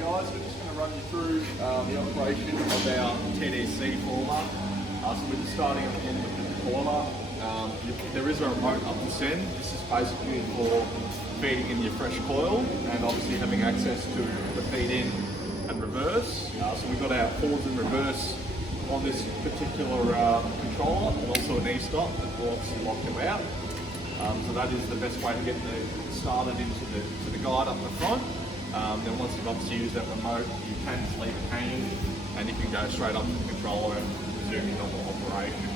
guys, we're just going to run you through the operation of our TDC former. So we're just starting at the end with the coiler. There is a remote up this end. This is basically for feeding in your fresh coil and obviously having access to the feed in and reverse. So we've got our forwards and reverse on this particular controller, and also an e-stop that will obviously lock you out. So that is the best way to get started into the guide up the front. Then once you've obviously used that remote, you can just leave it hanging and you can go straight up to the controller and resume your normal operation.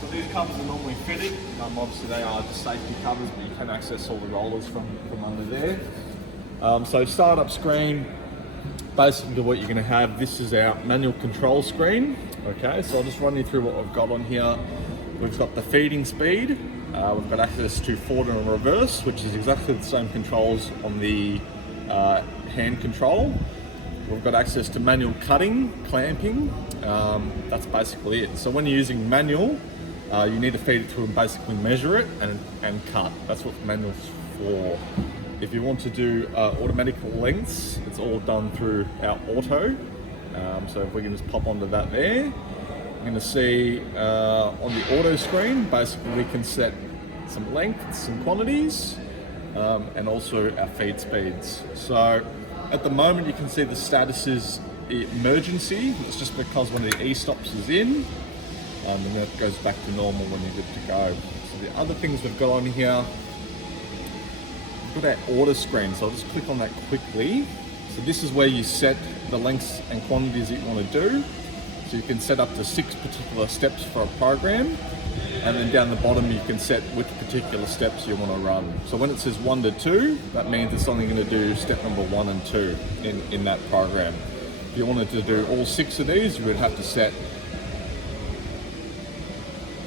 So these covers are normally fitted. Obviously they are just safety covers, but you can access all the rollers from under there. So startup screen, basically what you're going to have, this is our manual control screen. Okay, so I'll just run you through what we've got on here. We've got the feeding speed. We've got access to forward and reverse, which is exactly the same controls on the hand control. We've got access to manual cutting, clamping. That's basically it. So when you're using manual, you need to feed it through and basically measure it and cut. That's what manual's for. If you want to do automatic lengths, it's all done through our auto. So if we can just pop onto that there, you're going to see on the auto screen, basically we can set some lengths and quantities, and also our feed speeds. So at the moment you can see the status is emergency. It's just because one of the e-stops is in, and then it goes back to normal when you're good to go. So the other things we've got on here, we've got our order screen, so I'll just click on that quickly. So this is where you set the lengths and quantities that you want to do. So you can set up to 6 particular steps for a program, and then down the bottom you can set which particular steps you want to run. So when it says 1 to 2, that means it's only going to do step number 1 and 2 in that program. If you wanted to do all 6 of these, you would have to set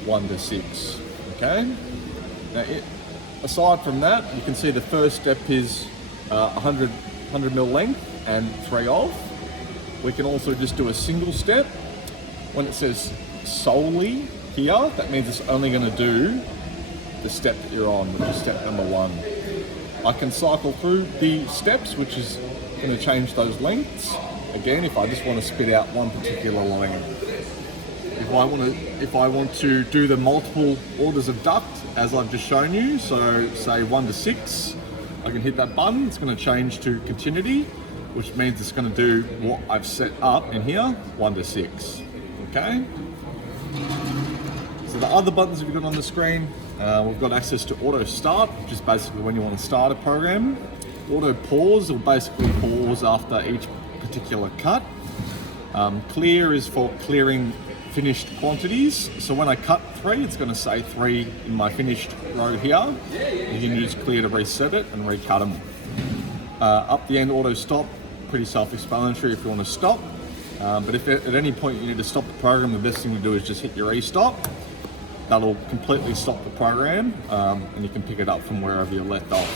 1 to 6. Okay. Now, aside from that, you can see the first step is 100 mil length and 3 off. We can also just do a single step. When it says solely here, that means it's only going to do the step that you're on, which is step number 1. I can cycle through the steps, which is going to change those lengths. Again, if I just want to spit out one particular length. If I want to do the multiple orders of duct, as I've just shown you, so say 1 to 6, I can hit that button. It's going to change to continuity, which means it's going to do what I've set up in here, 1 to 6. Okay. So the other buttons we've got on the screen, we've got access to auto start, which is basically when you want to start a program. Auto pause will basically pause after each particular cut. Clear is for clearing finished quantities. So when I cut 3, it's going to say 3 in my finished row here. You can use clear to reset it and recut them. Up the end auto stop, pretty self-explanatory if you want to stop. But if at any point you need to stop the program, the best thing to do is just hit your e-stop. That'll completely stop the program, and you can pick it up from wherever you left off.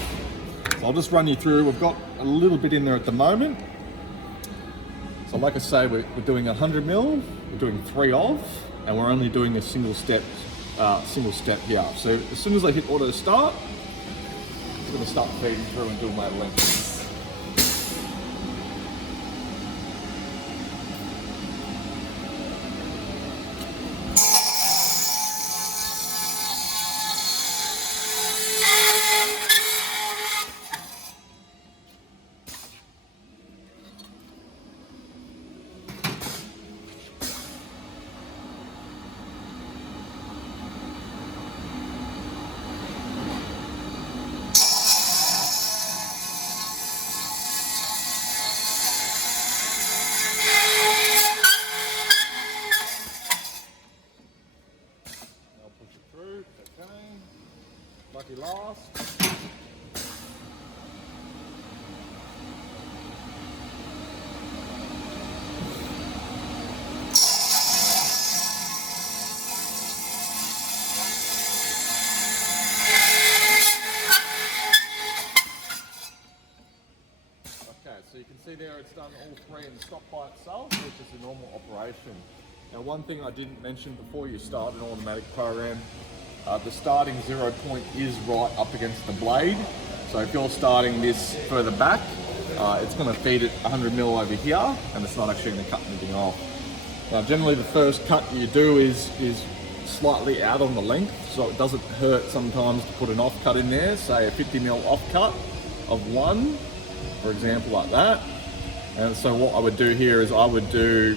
So I'll just run you through. We've got a little bit in there at the moment. So like I say, we're doing 100 mil, we're doing 3 off, and we're only doing a single step here. So as soon as I hit auto start, it's going to start feeding through and doing my length. Lucky last. Okay, so you can see there it's done all 3 and stopped by itself, which is a normal operation. Now one thing I didn't mention before you start an automatic program, the starting 0 point is right up against the blade. So if you're starting this further back, it's going to feed it 100 mil over here, and it's not actually going to cut anything off. Now, generally the first cut you do is slightly out on the length, so it doesn't hurt sometimes to put an off cut in there, say a 50 mil off cut of 1, for example, like that. And so what I would do here is I would do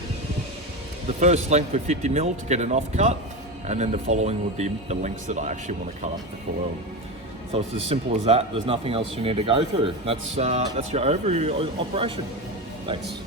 the first length with 50 mil to get an off cut, and then the following would be the lengths that I actually want to cut up the coil. So it's as simple as that. There's nothing else you need to go through. That's your overview operation. Thanks.